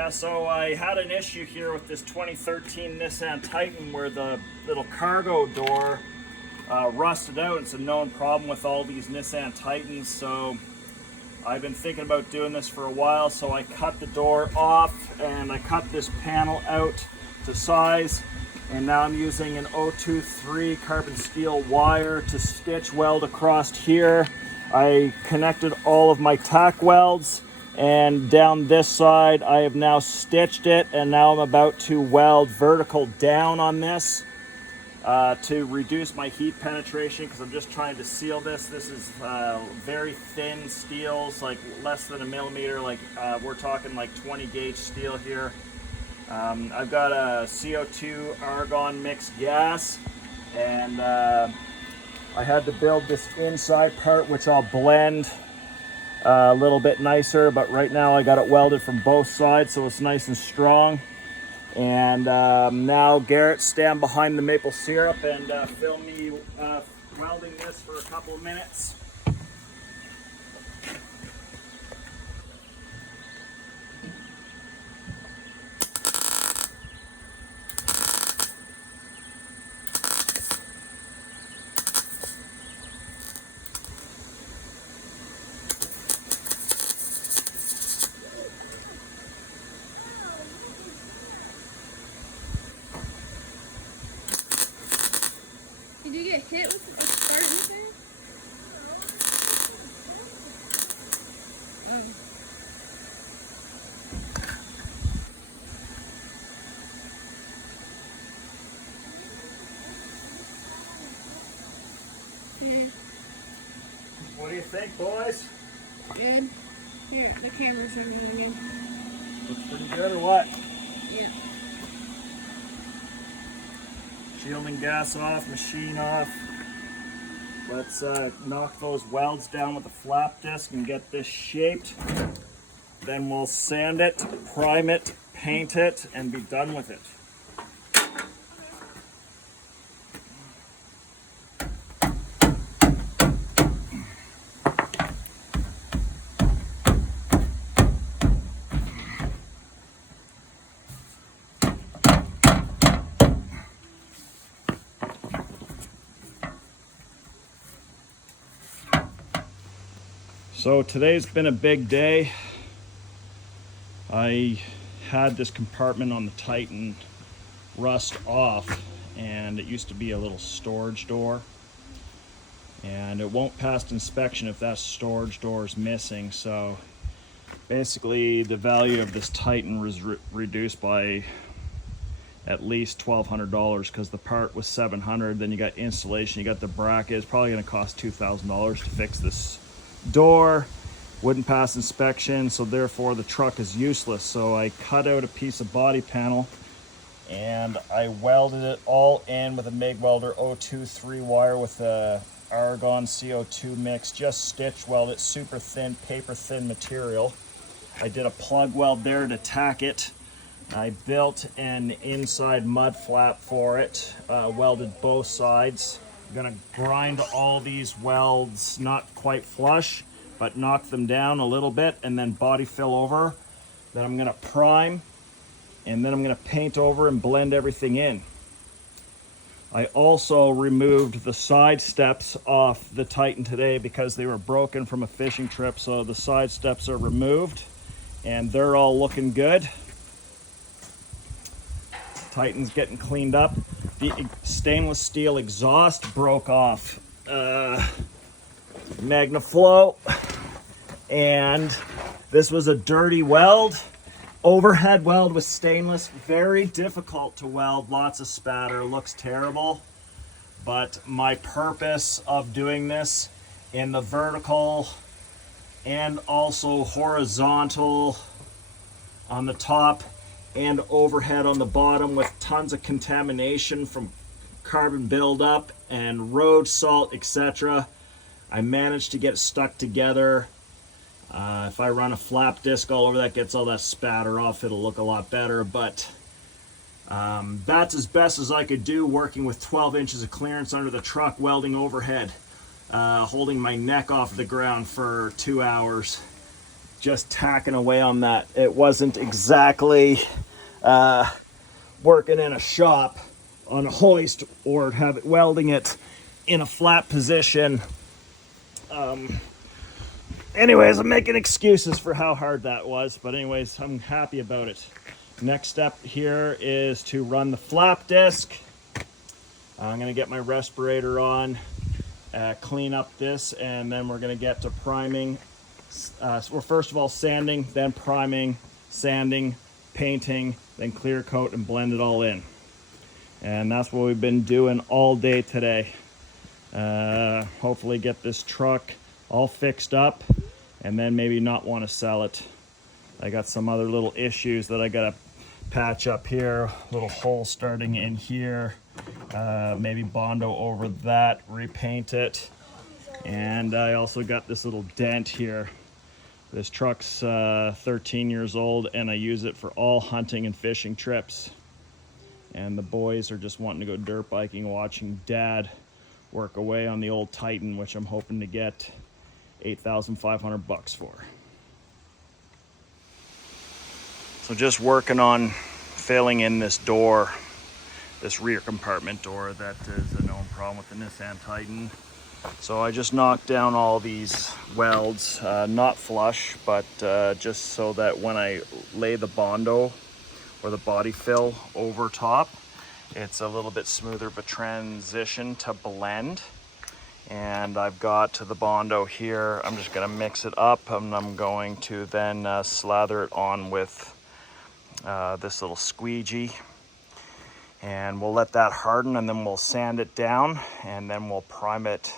Yeah, so I had an issue here with this 2013 Nissan Titan where the little cargo door rusted out. It's a known problem with all these Nissan Titans, so I've been thinking about doing this for a while. So I cut the door off and I cut this panel out to size, and now I'm using an 023 carbon steel wire to stitch weld across here. I connected all of my tack welds, and down this side I have now stitched it, and now I'm about to weld vertical down on this to reduce my heat penetration, because I'm just trying to seal this. This is very thin steels, like less than a millimeter, like we're talking like 20 gauge steel here. I've got a CO2 argon mixed gas, and I had to build this inside part, which I'll blend a little bit nicer, but right now I got it welded from both sides so it's nice and strong. And now Garrett, stand behind the maple syrup and film me welding this for a couple of minutes. Did you get hit with a starting thing? What do you think, boys? Good. Here, the camera's ringing again. Looks pretty good or what? Yeah. Shielding gas off, machine off. Let's knock those welds down with a flap disc and get this shaped. Then we'll sand it, prime it, paint it, and be done with it. So today's been a big day. I had this compartment on the Titan rust off, and it used to be a little storage door, and it won't pass inspection if that storage door is missing. So basically the value of this Titan was reduced by at least $1,200, because the part was $700. Then you got installation, you got the bracket. It's probably going to cost $2,000 to fix this door. Wouldn't pass inspection, so therefore the truck is useless. So I cut out a piece of body panel and I welded it all in with a MIG welder 023 wire with a argon CO2 mix. Just stitch weld it, super thin, paper thin material. I did a plug weld there to tack it. I built an inside mud flap for it, welded both sides. I'm gonna grind all these welds, not quite flush, but knock them down a little bit, and then body fill over. Then I'm gonna prime, and then I'm gonna paint over and blend everything in. I also removed the side steps off the Titan today because they were broken from a fishing trip, so the side steps are removed, and they're all looking good. Titan's getting cleaned up. The stainless steel exhaust broke off MagnaFlow, and this was a dirty weld, overhead weld with stainless. Very difficult to weld, lots of spatter, looks terrible. But my purpose of doing this in the vertical and also horizontal on the top and overhead on the bottom, with tons of contamination from carbon buildup and road salt, etc. I managed to get it stuck together. If I run a flap disc all over that, gets all that spatter off, it'll look a lot better. But that's as best as I could do, working with 12 inches of clearance under the truck, welding overhead, holding my neck off the ground for 2 hours. just tacking away on that. It wasn't exactly working in a shop on a hoist or have it welding it in a flat position. Anyways, I'm making excuses for how hard that was, but anyways, I'm happy about it. Next step here is to run the flap disc. I'm gonna get my respirator on, clean up this, and then we're gonna get to priming. Well, first of all, sanding, then priming, sanding, painting, then clear coat and blend it all in. And that's what we've been doing all day today. Hopefully get this truck all fixed up and then maybe not want to sell it. I got some other little issues that I gotta patch up here, little hole starting in here, maybe Bondo over that, repaint it. And I also got this little dent here. This truck's 13 years old and I use it for all hunting and fishing trips. And the boys are just wanting to go dirt biking, watching Dad work away on the old Titan, which I'm hoping to get $8,500 for. So just working on filling in this door, this rear compartment door that is a known problem with the Nissan Titan. So I just knocked down all these welds, not flush, but just so that when I lay the Bondo or the body fill over top, it's a little bit smoother of a transition to blend. And I've got the Bondo here. I'm just gonna mix it up and I'm going to then slather it on with this little squeegee. And we'll let that harden and then we'll sand it down and then we'll prime it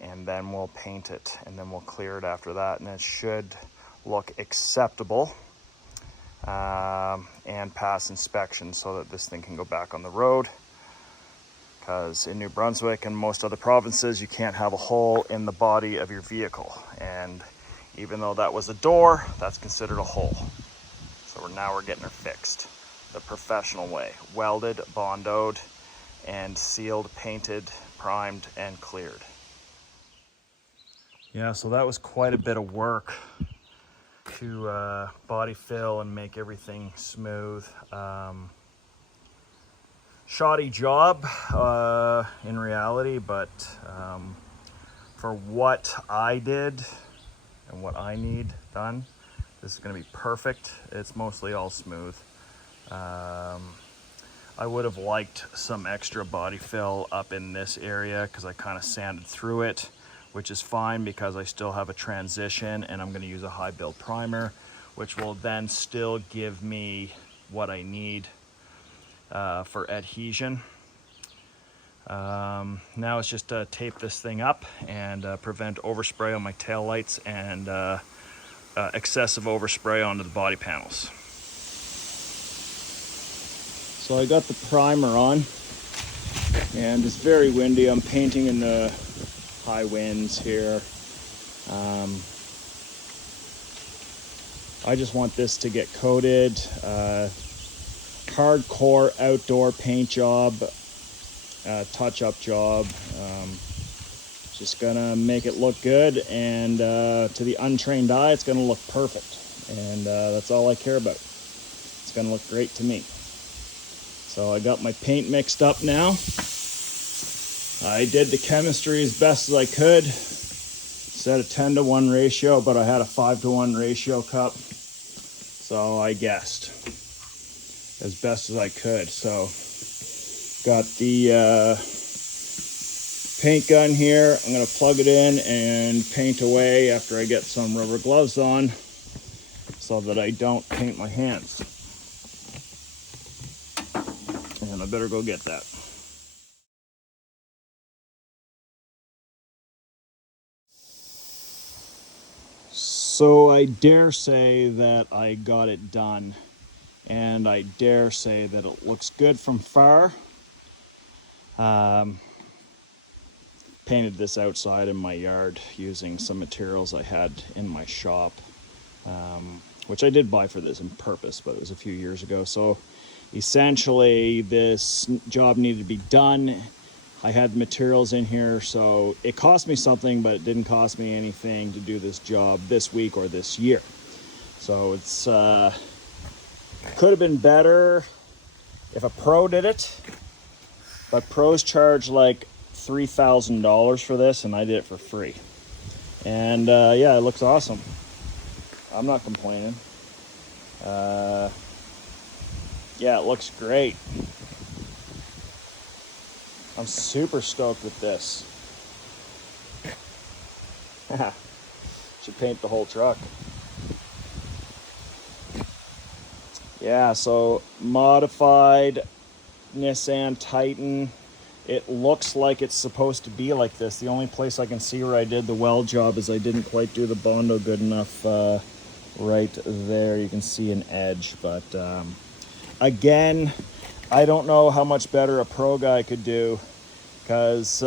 and then we'll paint it and then we'll clear it after that. And it should look acceptable and pass inspection so that this thing can go back on the road. Because in New Brunswick and most other provinces, you can't have a hole in the body of your vehicle. And even though that was a door, that's considered a hole. So now we're getting her fixed the professional way. Welded, bondoed, and sealed, painted, primed, and cleared. Yeah, so that was quite a bit of work to body fill and make everything smooth. Shoddy job in reality, but for what I did and what I need done, this is going to be perfect. It's mostly all smooth. I would have liked some extra body fill up in this area because I kind of sanded through it, which is fine because I still have a transition and I'm going to use a high build primer, which will then still give me what I need for adhesion. Now it's just to tape this thing up and prevent overspray on my tail lights and excessive overspray onto the body panels. So I got the primer on and it's very windy. I'm painting in the high winds here. I just want this to get coated. Hardcore outdoor paint job, touch-up job. Just gonna make it look good, and to the untrained eye, it's gonna look perfect. And that's all I care about. It's gonna look great to me. So I got my paint mixed up now. I did the chemistry as best as I could. Said a 10-to-1 ratio, but I had a 5-to-1 ratio cup. So I guessed as best as I could. So got the paint gun here. I'm gonna plug it in and paint away after I get some rubber gloves on so that I don't paint my hands. And I better go get that. So I dare say that I got it done, and I dare say that it looks good from far. Painted this outside in my yard using some materials I had in my shop, which I did buy for this on purpose, but it was a few years ago. So essentially this job needed to be done I had the materials in here, so it cost me something, but it didn't cost me anything to do this job this week or this year. So it's could have been better if a pro did it, but pros charge like $3,000 for this, and I did it for free. And yeah, it looks awesome. I'm not complaining. Yeah, it looks great. I'm super stoked with this. Should paint the whole truck. Yeah, so modified Nissan Titan. It looks like it's supposed to be like this. The only place I can see where I did the weld job is I didn't quite do the Bondo good enough. Right there, you can see an edge. But again, I don't know how much better a pro guy could do, because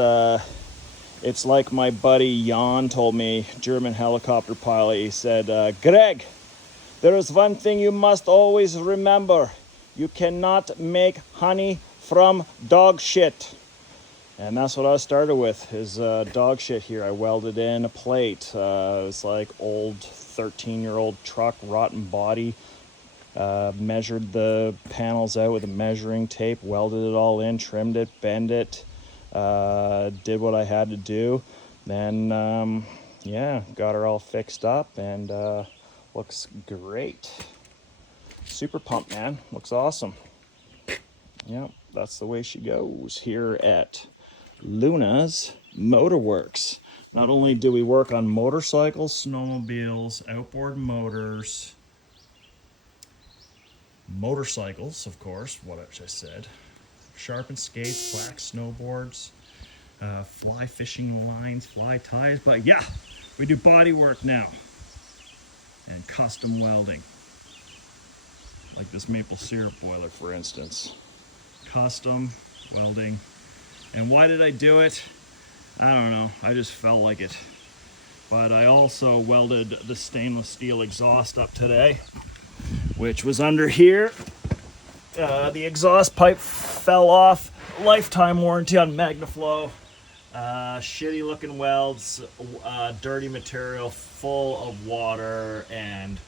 it's like my buddy Jan told me, German helicopter pilot. He said, Greg, there is one thing you must always remember. You cannot make honey from dog shit. And that's what I started with, is dog shit here. I welded in a plate. It was like old 13-year-old truck, rotten body. Measured the panels out with a measuring tape, welded it all in, trimmed it, bent it, did what I had to do. Then, yeah, got her all fixed up, and looks great. Super pumped, man. Looks awesome. Yep, that's the way she goes here at Luna's Motorworks. Not only do we work on motorcycles, snowmobiles, outboard motors, motorcycles, of course, what I just said, sharpened skates, black snowboards, fly fishing lines, fly ties, but yeah, we do body work now and custom welding, like this maple syrup boiler, for instance. Custom welding. And why did I do it? I don't know, I just felt like it. But I also welded the stainless steel exhaust up today, which was under here. The exhaust pipe fell off. Lifetime warranty on MagnaFlow. Shitty looking welds, dirty material, full of water and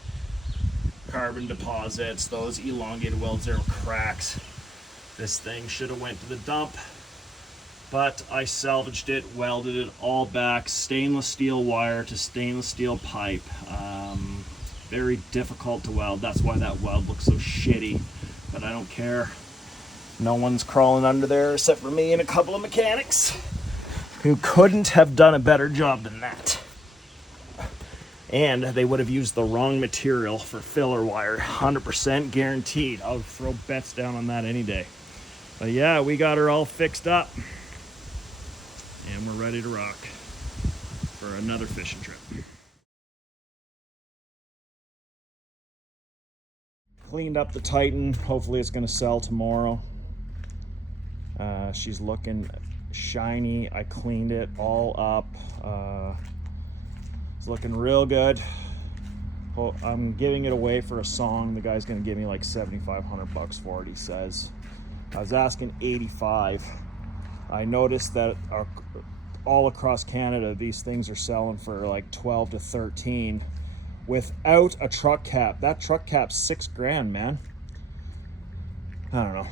carbon deposits. Those elongated welds, there were cracks. This thing should have went to the dump, but I salvaged it, welded it all back, stainless steel wire to stainless steel pipe. Very difficult to weld. That's why that weld looks so shitty, but I don't care. No one's crawling under there except for me and a couple of mechanics who couldn't have done a better job than that. And they would have used the wrong material for filler wire, 100% guaranteed. I would throw bets down on that any day. But yeah, we got her all fixed up, and we're ready to rock for another fishing trip. Cleaned up the Titan. Hopefully it's going to sell tomorrow. She's looking shiny. I cleaned it all up. It's looking real good. Well, I'm giving it away for a song. The guy's going to give me like $7,500 for it, he says. I was asking 85. I noticed that all across Canada, these things are selling for like 12 to 13 without a truck cap. That truck cap's $6,000, man. I don't know.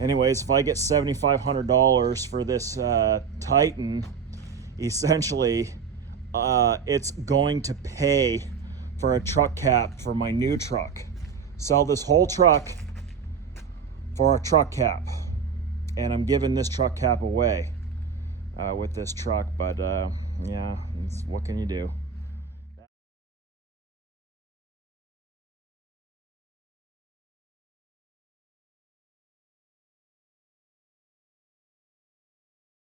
Anyways, if I get $7,500 for this Titan, essentially it's going to pay for a truck cap for my new truck. Sell this whole truck for a truck cap, and I'm giving this truck cap away with this truck. But yeah, what can you do?